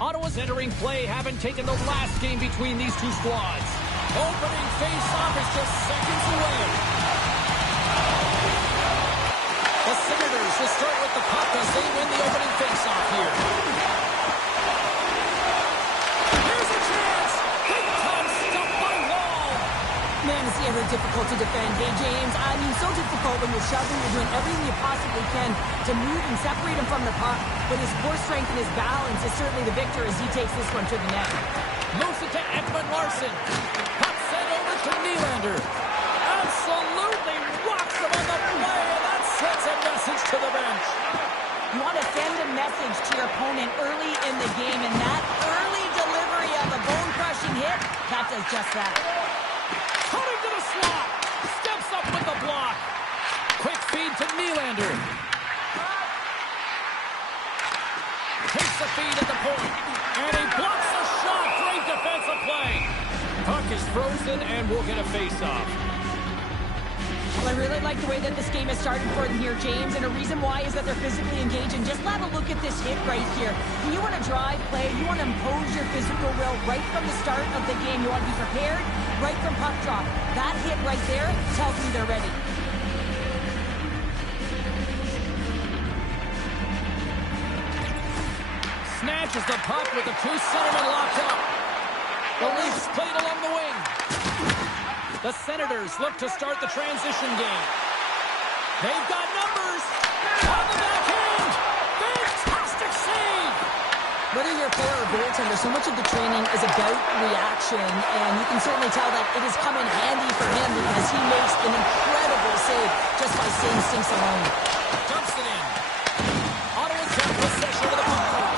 Ottawa's entering play, haven't taken the last game between these two squads. Opening face-off is just seconds away. The Senators will start with the puck as they win the opening face-off here. Here's a chance. Big time stuff by Wall. Man, is he ever difficult to defend. Hey, James, I mean, so difficult when you're shoving, you're doing everything you possibly can to move and separate him from the puck. But his core strength and his balance is certainly the victor as he takes this one to the net. Moves it to Ekman Larson. Puck sent over to Nylander. Absolutely rocks him on the play, and that sends a message to the bench. You want to send a message to your opponent early in the game, and that early delivery of a bone-crushing hit, that does just that. Coming to the slot. Steps up with the block. Quick feed to Nylander. Takes the feed at the point. And he blocks the shot. Great defensive play. Puck is frozen and we'll get a face-off. Well, I really like the way that this game is starting for them here, James, and a reason why is that they're physically engaged. And just have a look at this hit right here. When you want to drive play, you want to impose your physical will right from the start of the game. You want to be prepared right from puck drop. That hit right there tells me they're ready. Snatches the puck with the two centermen locked up. The Leafs played along the wing. The Senators look to start the transition game. They've got numbers. On the backhand. Fantastic save. Whether you're a player or goaltender, so much of the training is about reaction, and you can certainly tell that it has come in handy for him because he makes an incredible save just by staying instincts alone. Dumps it in. Ottawa's got possession of the puck.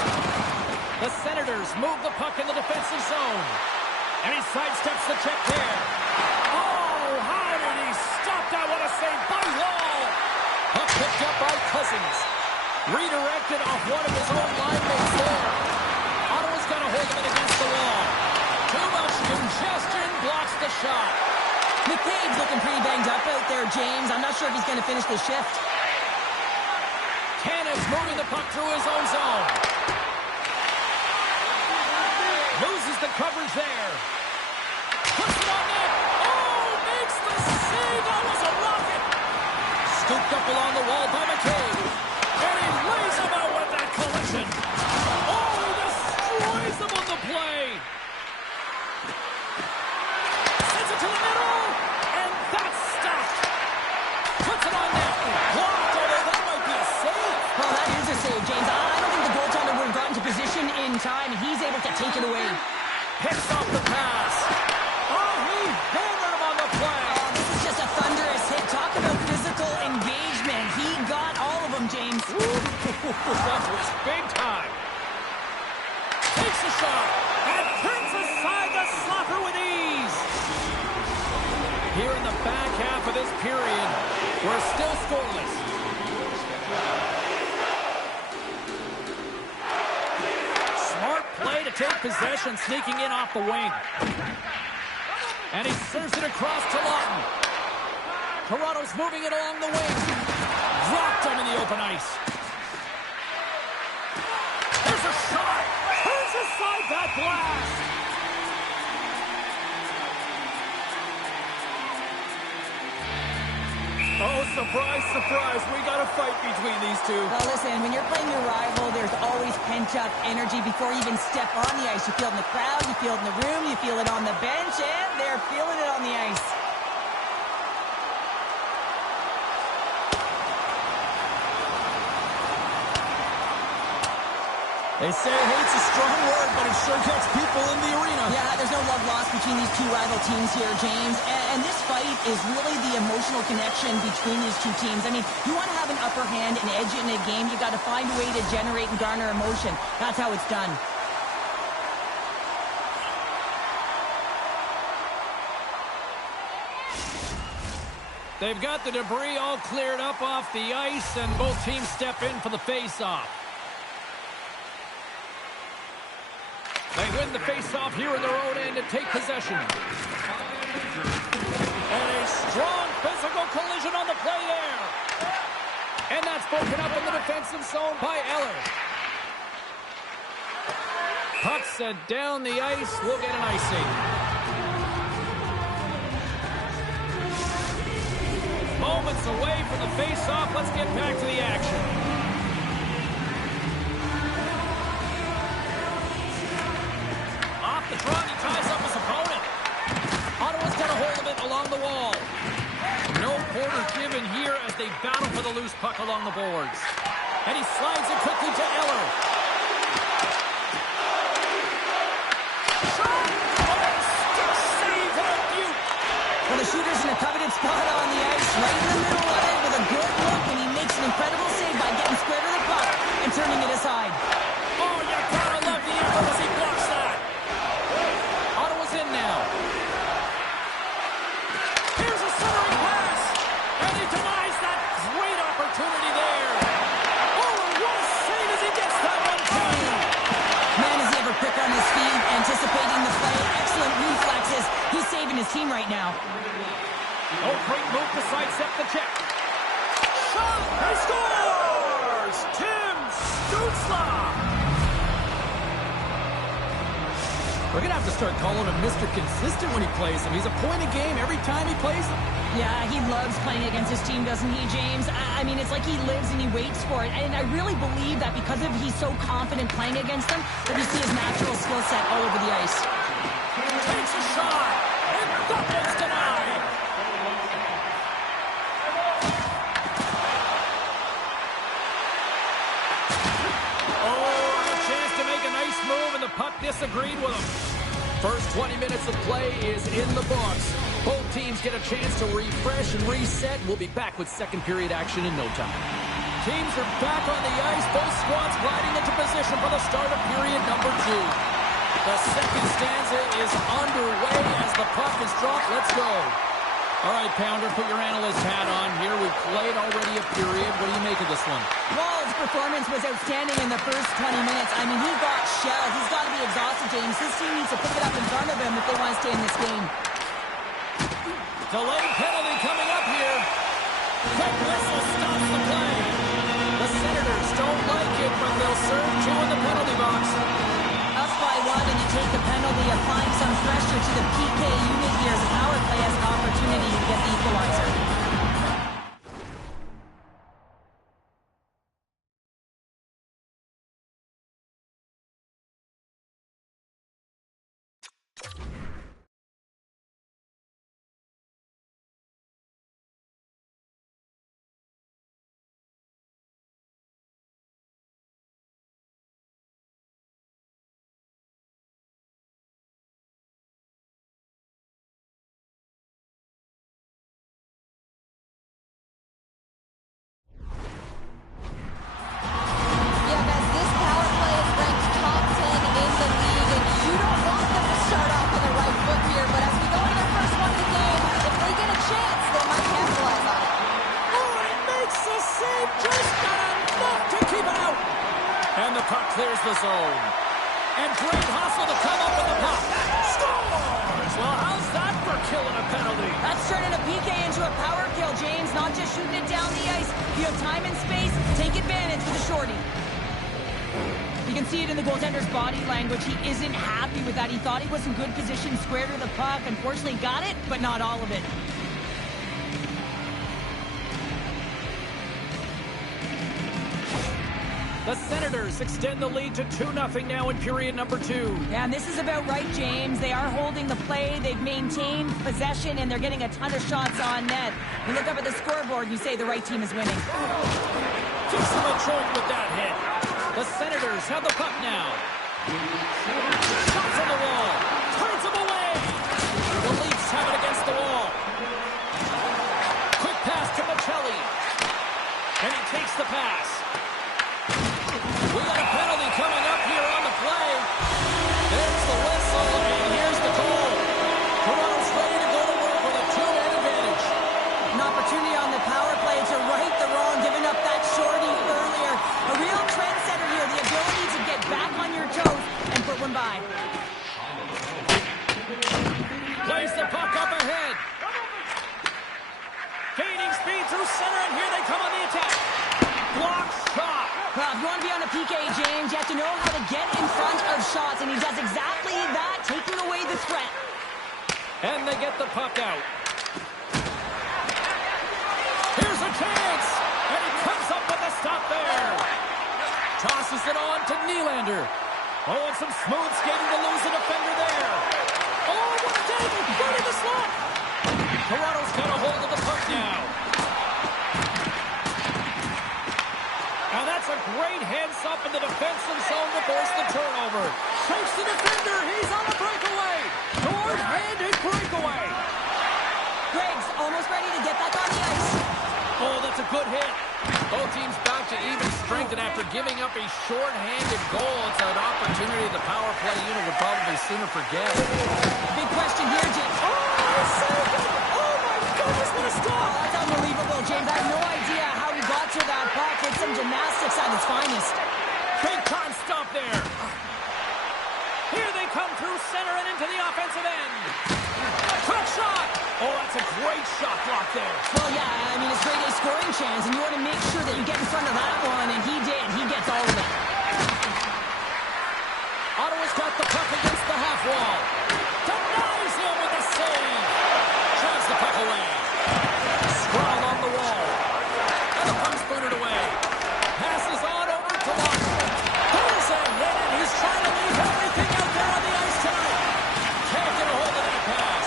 The Senators move the puck in the defensive zone. And he sidesteps the check there. Oh, how did he stop that? What a save by Wall. Puck picked up by Cousins. Redirected off one of his own line mates there. Ottawa's got a hold of it against the wall. Too much congestion blocks the shot. McCabe's looking pretty banged up out there, James. I'm not sure if he's going to finish the shift. Tanner's moving the puck through his own zone. Loses the coverage there. Puts it on net. Oh, makes the save. That was a rocket. Scooped up along the wall by McCabe. And he lays him out with that collision. Oh, he destroys him on the play. Sends it to the middle. And that's stopped. Puts it on net. Blocked. Oh, that might be a save. Well, that is a save, James. I don't think the goaltender would have gotten to position in time. He's able to take it away. Picks off the pass. Oh, he hammered him on the play. Oh, this is just a thunderous hit. Talk about physical engagement. He got all of them, James. That was big time. Takes a shot and turns aside the slapper with ease. Here in the back half of this period, we're still scoreless. Smart play to take possession, sneaking in off the wing. And he serves it across to Lawton. Toronto's moving it along the wing. Dropped him in the open ice. There's a shot. Turns aside that blast. Oh, surprise, surprise. We got a fight between these two. Well, listen, when you're playing your rival, there's always pent-up energy before you even step on the ice. You feel it in the crowd, you feel it in the room, you feel it on the bench, and they're feeling it on the ice. They say hate's a strong word, but it sure gets people in the arena. Yeah, there's no love lost between these two rival teams here, James. And this fight is really the emotional connection between these two teams. I mean, you want to have an upper hand and edge in a game, you got to find a way to generate and garner emotion. That's how it's done. They've got the debris all cleared up off the ice, and both teams step in for the face-off. They win the face-off here in their own end and take possession. And a strong physical collision on the play there. And that's broken up in the defensive zone by Eller. puck sent down the ice. We'll get an icing. Moments away from the face-off. Let's get back to the action. Off the draw, he ties up his opponent. Ottawa's got a hold of it along the wall. No quarter given here as they battle for the loose puck along the boards. And he slides it quickly to Eller. Shot! Oh, stick save and a beaut! Well, the shooter's in a coveted spot on the ice, right in the middle of it with a good look, and he makes an incredible save by getting square to the puck and turning it aside. Oh, you gotta love the effort as he blocks that. Ottawa's in now. Here's a centering pass, and he denies that great opportunity there. Oh, and what a save as he gets that one too. Man, is he ever quick on his feet, anticipating the play, excellent reflexes. He's saving his team right now. Oh, great move to sidestep the check. Shot! He scores! Tim Stützle! We're going to have to start calling him Mr. Consistent when he plays him. He's a point a game every time he plays him. Yeah, he loves playing against his team, doesn't he, James? I mean, it's like he lives and he waits for it. And I really believe that because of he's so confident playing against them, that you see his natural skill set all over the ice. Takes a shot, and that one's denied. Oh, a chance to make a nice move, and the puck disagreed with him. First 20 minutes of play is in the books. Both teams get a chance to refresh and reset. We'll be back with second period action in no time. Teams are back on the ice. Both squads gliding into position for the start of period number 2. The second stanza is underway as the puck is dropped. Let's go. All right, Pounder, put your analyst hat on here. We've played already a period. What do you make of this one? Well, his performance was outstanding in the first 20 minutes. I mean, he got shelled. He's got to be exhausted, James. His team needs to pick it up in front of him if they want to stay in this game. Delayed penalty coming up here. Quick whistle stops the play. The Senators don't like it, but they'll serve 2 in the penalty box. Up by 1, and you take the penalty, applying some pressure to the PK unit here as the power play has an opportunity to get the equalizer. Clears the zone. And great hustle to come up with the puck. Scores! Well, how's that for killing a penalty? That's turning a PK into a power kill, James. Not just shooting it down the ice. If you have time and space, take advantage with the shorty. You can see it in the goaltender's body language. He isn't happy with that. He thought he was in good position, square to the puck. Unfortunately, got it, but not all of it. The Senators extend the lead to 2-0 now in period number 2. Yeah, and this is about right, James. They are holding the play. They've maintained possession, and they're getting a ton of shots on net. You look up at the scoreboard, and you say the right team is winning. Keeps them a joint with that hit. The Senators have the puck now. Shots on the wall. Turns them away. The Leafs have it against the wall. Quick pass to Michelli. And he takes the pass. We got a penalty coming up here on the play. There's the whistle, and here's the goal. Toronto's ready to go to work with a 2-man advantage. An opportunity on the power play to right the wrong, giving up that shorty earlier. A real trendsetter here, the ability to get back on your toes and put one by. Plays the puck up ahead. Gaining speed through center, and here they come on the attack. Block shot. Well, if you want to be on a PK, James, you have to know how to get in front of shots, and he does exactly that, taking away the threat. And they get the puck out. Here's a chance, and he comes up with a stop there. Tosses it on to Nylander. Oh, and some smooth skating to lose a defender there. Oh, what a dig! Right in the slot. Toronto's got a hold of the puck now. And that's a great heads-up in the defensive zone to force the turnover. Shakes the defender. He's on a breakaway. Short-handed breakaway. Greg's almost ready to get back on the ice. Oh, that's a good hit. Both teams back to even strength, and after giving up a short-handed goal, it's an opportunity the power play unit would probably sooner forget. Big question here, James. Oh, saved it! Oh, my goodness, what a stop! Oh, that's unbelievable, James. I have no idea how he got to that puck. It's some gymnastics at its finest. Big-time stop there. Here they come through center and into the offensive end. Quick shot! Oh, that's a great shot block there. Well, yeah, I mean, it's great a scoring chance, and you want to make sure that you get in front of that one, and he did. He gets all of it. Ottawa's got the puck against the half wall. Denies him with a save. Drives the puck away. Scrawl on the wall. And the puck's booted away. Passes on over to Lawson. Here's a hit, and he's trying to leave everything out there on the ice tonight. Can't get a hold of that pass.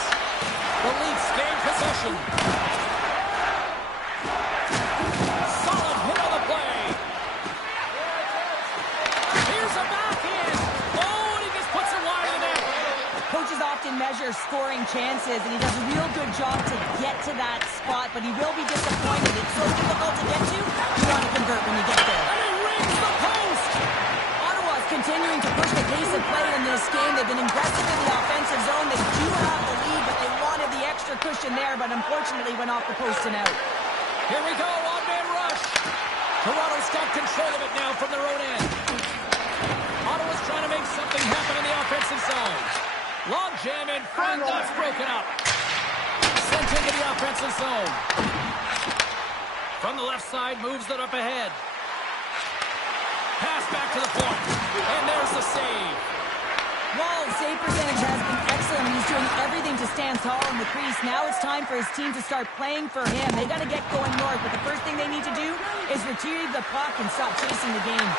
The Leafs gain possession. Solid hit on the play. Here's a backhand. Oh, and he just puts it wide of the net. Coaches often measure scoring chances, and he does a real good job to get to that spot, but he will be disappointed. It's so difficult to get to. You want to convert when you get there. And he rings the post. Ottawa's continuing to push the pace of play in this game. They've been aggressive in the offensive zone. They do have the lead, but they wanted the extra cushion there, but unfortunately went off the post and out. Here we go, on-man rush. Toronto's got control of it now from their own end. Ottawa's trying to make something happen in the offensive zone. Long jam in front, that's broken up. Sent into the offensive zone. From the left side, moves it up ahead. Pass back to the point. And there's the save. Wall's save percentage has been excellent. He's doing everything to stand tall in the crease. Now it's time for his team to start playing for him. They got to get going north, but the first thing they need to do is retrieve the puck and stop chasing the game.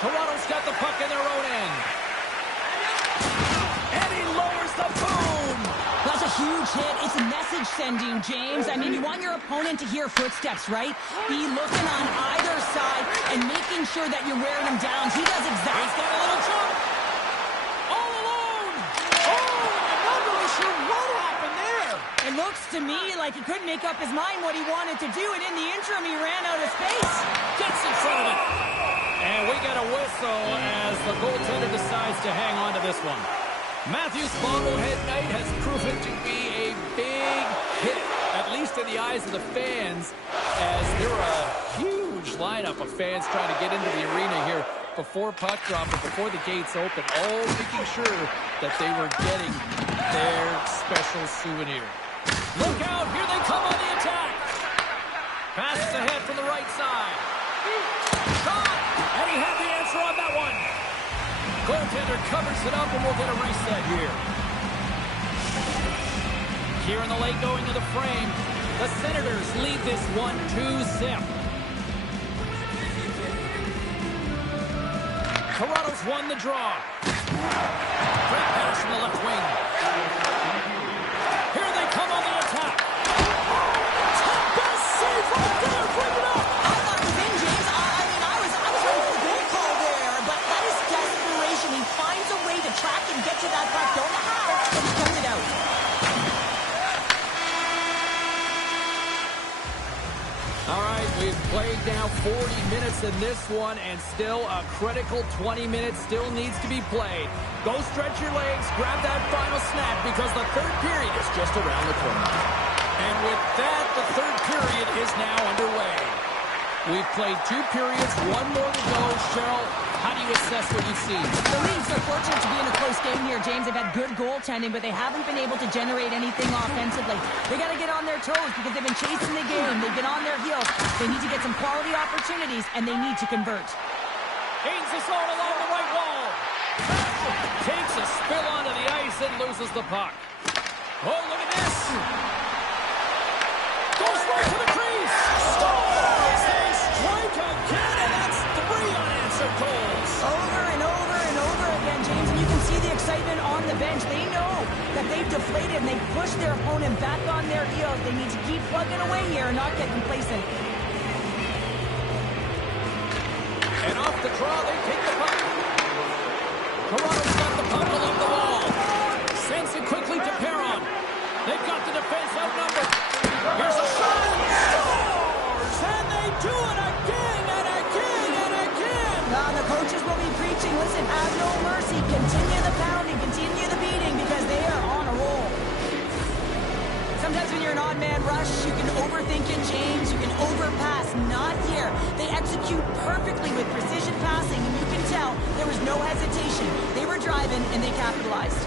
Toronto's got the puck in their own end. And he lowers the boom. That's a huge hit. It's a message sending, James. I mean, you want your opponent to hear footsteps, right? Be looking on either side and making sure that you're wearing him down. He does exactly. He's got a little jump. All alone. Oh, I'm not really sure what happened there. It looks to me like he couldn't make up his mind what he wanted to do, and in the interim, he ran out of space. Gets in front of it. And we get a whistle as the goaltender decides to hang on to this one. Matthews' bobblehead night has proven to be a big hit, at least in the eyes of the fans, as there are a huge lineup of fans trying to get into the arena here before puck drop and before the gates open, all making sure that they were getting their special souvenir. Look out, here they come on the attack. Passes ahead from the right side. Shot, and he had the answer on that one. Goaltender covers it up, and we'll get a reset here. Here in the late going to the frame, the Senators lead this 1-2 zip. Toronto's won the draw. Great pass from the left wing. Here they come on the attack. Top best save right there. Bring it up. I thought it was in, James. I was ready for the goal call there, but that is desperation. He finds a way to track and get to that puck. Don't know how, but he cuts it out. All right, we've played now 40 minutes in this one, and still a critical 20 minutes still needs to be played. Go stretch your legs, grab that final snap, because the third period is just around the corner. And with that, the third period is now underway. We've played 2 periods, 1 more to go. Cheryl, how do you assess what you've seen? The Leafs are fortunate to be in a close game here, James. They've had good goaltending, but they haven't been able to generate anything offensively. They got to get on their toes because they've been chasing the game. They've been on their heels. They need to get some quality opportunities, and they need to convert. Gains the zone along the right wall. Takes a spill onto the ice and loses the puck. Oh, look at this. Goes right to the crease. Scores! They strike again, and that's 3 unanswered goals. Over and over and over again, James, and you can see the excitement on the bench. They know that they've deflated and they've pushed their opponent back on their heels. They need to keep plugging away here and not get complacent. And off the draw, they take the puck. Toronto's got the puck along the wall. Sends it quickly to Perron. They've got the defense outnumbered. Here's a shot. Scores! And they do it again and again and again. Now the coaches will be preaching, listen, have no mercy. Continue the pounding, continue the beating because they are on a roll. Sometimes when you're an odd man rush, you can overthink it, James. You can overpass. Not here. They execute perfectly with precision passing, and you can tell there was no hesitation. They were driving, and they capitalized.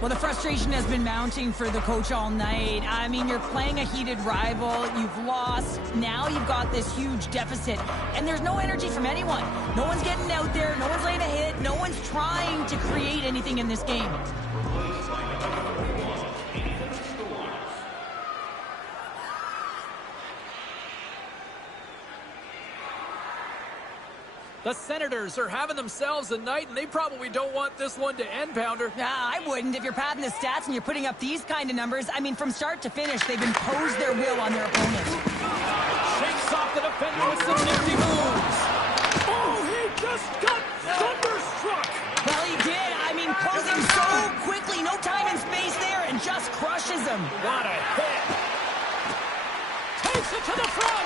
Well, the frustration has been mounting for the coach all night. I mean, you're playing a heated rival. You've lost. Now you've got this huge deficit. And there's no energy from anyone. No one's getting out there. No one's laying a hit. No one's trying to create anything in this game. The Senators are having themselves a night, and they probably don't want this one to end, Pounder. I wouldn't. If you're padding the stats and you're putting up these kind of numbers, I mean, from start to finish, they've imposed their will on their opponent. Shakes off the defender with some nifty moves. Oh, he just got thunderstruck. Well, he did. I mean, closing so quickly, no time and space there, and just crushes him. What a hit. Takes it to the front.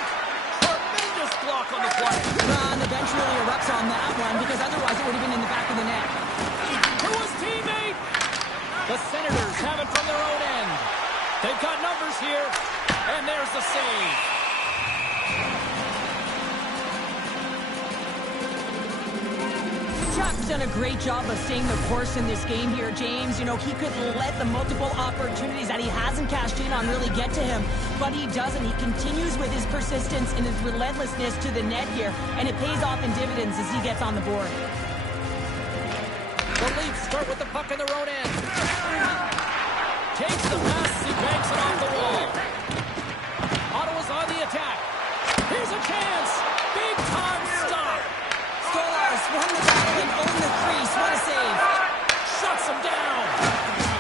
Tremendous block on the play. And the bench really erupts on that one, because otherwise it would have been in the back of the net. To his teammate. The Senators have it from their own end. They've got numbers here, and there's the save. Chuck's done a great job of staying the course in this game here, James. You know, he could let the multiple opportunities that he hasn't cashed in on really get to him, but he doesn't. He continues with his persistence and his relentlessness to the net here, and it pays off in dividends as he gets on the board. The Leafs start with the puck in their own end. Takes the pass as he banks it off the wall. Ottawa's on the attack. Here's a chance. Big time stop. Stolarz won the battle and owned the crease. What a save. Shuts him down.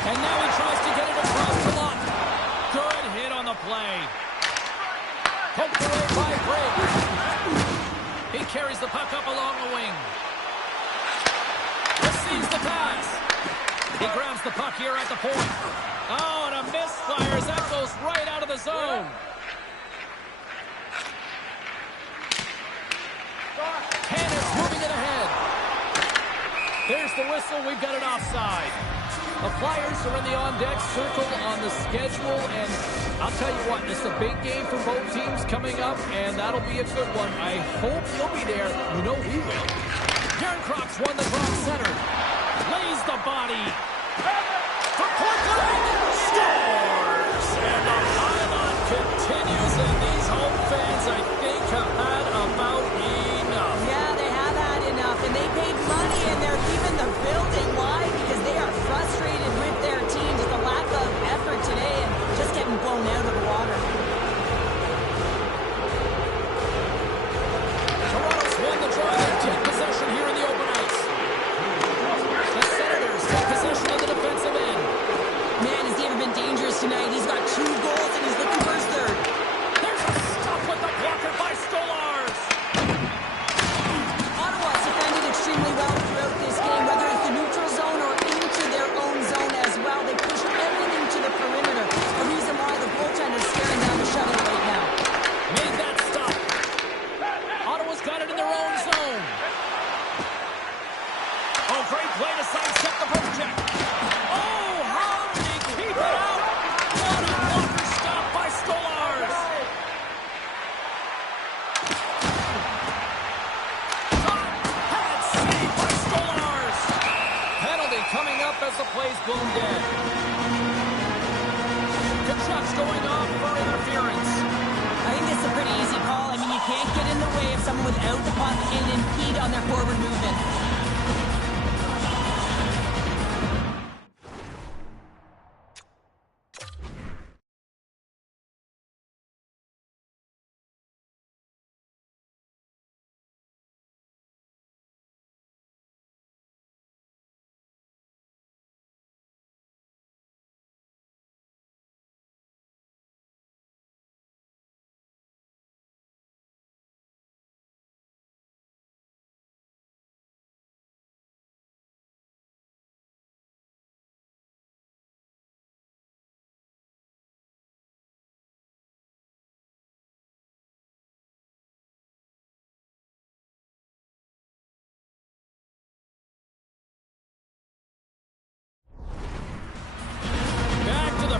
And now he tries to get it across the lot. Good hit on the play. Poked away by Briggs. He carries the puck up along the wing. Receives the pass. He grabs the puck here at the point. Oh, and a misfire as that goes right out of the zone. Hannah's moving it ahead. There's the whistle. We've got an offside. The Flyers are in the on-deck circle on the schedule, and I'll tell you what, it's a big game for both teams coming up, and that'll be a good one. I hope you'll be there. You know we will. Darren Crocs won the draw center. Lays the body. For Portland. Scores! And the pylon continues, and these home fans, I think, have had about enough. Yeah, they have had enough, and they paid money, and they're keeping the building live because they are frustrated with their team. Just a lack of effort today and just getting blown out of the water. Toronto's won the draw. They take possession here in the open ice. The Senators take possession of blown dead. Kachuk's going off for interference. I think this is a pretty easy call. I mean, you can't get in the way of someone without the puck and impede on their forward movement.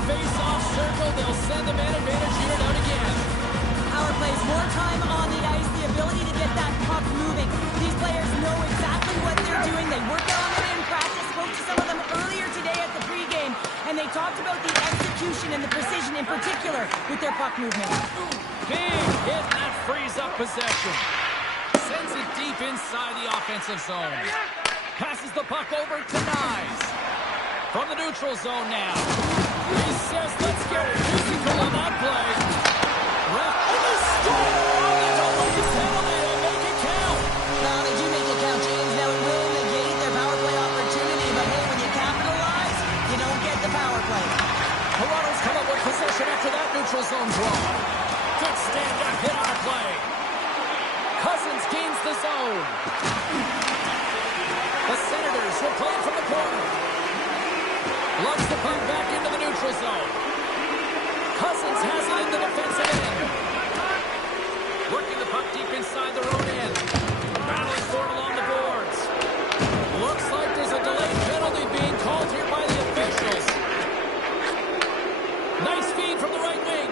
Face-off circle, they'll send the man advantage unit out again. Power plays more time on the ice, the ability to get that puck moving. These players know exactly what they're doing. They worked on it in practice, spoke to some of them earlier today at the pregame, and they talked about the execution and the precision in particular with their puck movement. Big hit, that frees up possession. Sends it deep inside the offensive zone. Passes the puck over to Nyes. From the neutral zone now. He says, let's get physical on that play. Ref in the storm. They don't make it penalty. They make it count. No, they do make it count, James. Now it will negate their power play opportunity, but hey, when you capitalize, you don't get the power play. Toronto's come up with possession after that neutral zone draw. Good stand-up hit on a play. Cousins gains the zone. The Senators will play it from the corner. Lugs the puck back into the neutral zone. Cousins has it in the defensive end. Working the puck deep inside their own end. Battling for it along the boards. Looks like there's a delayed penalty being called here by the officials. Nice feed from the right wing.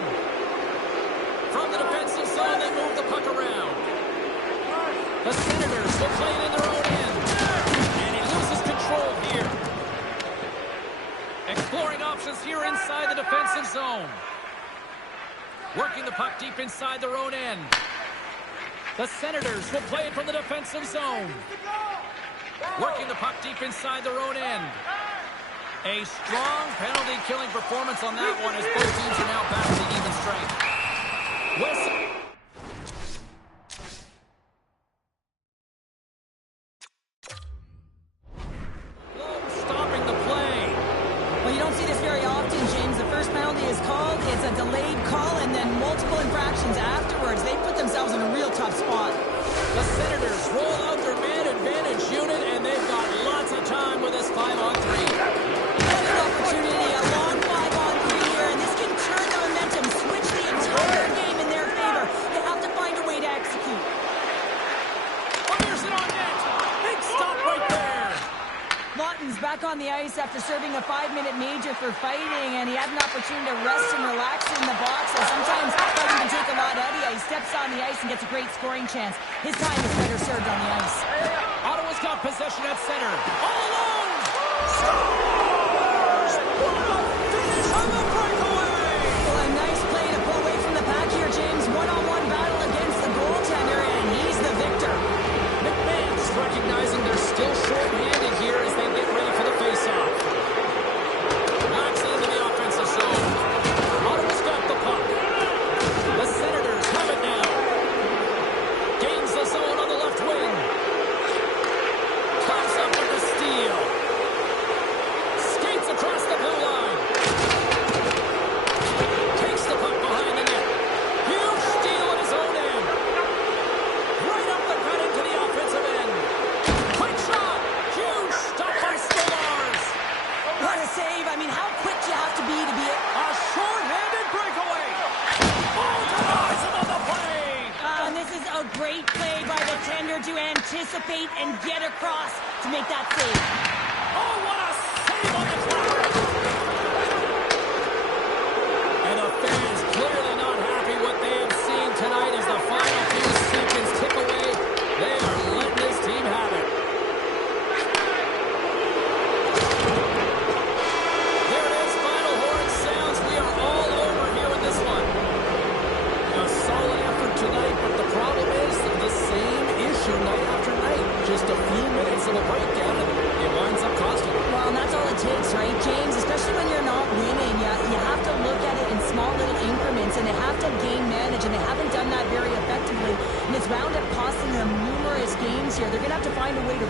From the defensive zone, they move the puck around. The Senators will play it in their own end. And he loses control here. Exploring options here inside the defensive zone. Working the puck deep inside their own end. The Senators will play it from the defensive zone. Working the puck deep inside their own end. A strong penalty-killing performance on that one as both teams are now back to even strength. Wilson. Stopping the play. Well, you don't see this very often, James. The first penalty is called. It's a delayed call, and then multiple infractions afterwards. They put themselves in a real tough spot. The Senators roll out their man advantage unit, and they've got lots of time with this 5-on-3. Another opportunity, a long 5-on-3 here, and this can turn the momentum, switch the entire game in their favor. They have to find a way to execute. Fires it on net. Big stop right there. Lawton's back on the ice after serving a 5-minute major for fighting, and he had an opportunity to rest and relax in the box. So sometimes fighting can take a lot out of you. He steps on the ice and gets a great scoring chance. His time is better served on the ice. Ottawa's got possession at center. All alone. Scores! What a finish on the breakaway! Well, a nice play to pull away from the pack here, James. One-on-one battle against the goaltender, and he's the victor. McMahon's recognizing they're still short-handed here as they get ready for the face-off. Knocks into the offensive zone. Ottawa's got the puck. The Senators have it now. Gains the zone on the left wing. Comes up with the steal. Skates across the blue line. Takes the puck behind the net. Huge steal at his own end. Right up the gut into the offensive end. Quick shot. Huge stop by Stolars. What a save. I mean, how quick do you have to be A short-handed breakaway. Oh, denies him on the play. and this is a great play by the tender to anticipate and get across to make that save. Oh, what a save on the clock. And the fans clearly not happy what they have seen tonight as the final few seconds tick away. They are letting this team have it. just a few minutes of a breakdown, and it winds up costing them. Well, and that's all it takes, right, James? Especially when you're not winning. You have to look at it in small little increments, and they have to game manage, and they haven't done that very effectively. And it's wound up costing them numerous games here. They're going to have to find a way to